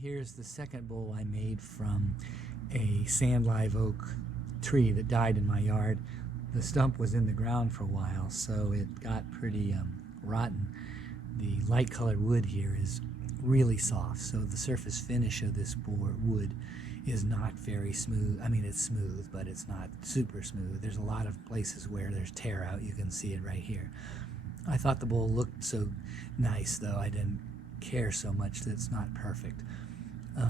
Here's the second bowl I made from a sand live oak tree that died in my yard. The stump was in the ground for a while, so it got pretty rotten. The light colored wood here is really soft, so the surface finish of this wood is not very smooth. I mean, it's smooth, but it's not super smooth. There's a lot of places where there's tear out. You can see it right here. I thought the bowl looked so nice, though I didn't care so much that it's not perfect.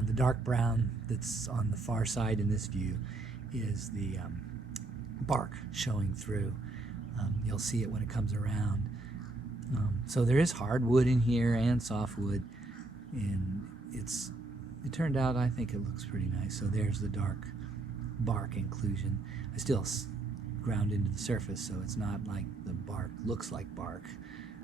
The dark brown that's on the far side in this view is the bark showing through. You'll see it when it comes around. So there is hardwood in here and softwood, and it turned out, I think it looks pretty nice. So there's the dark bark inclusion. I still ground into the surface, so it's not like the bark looks like bark.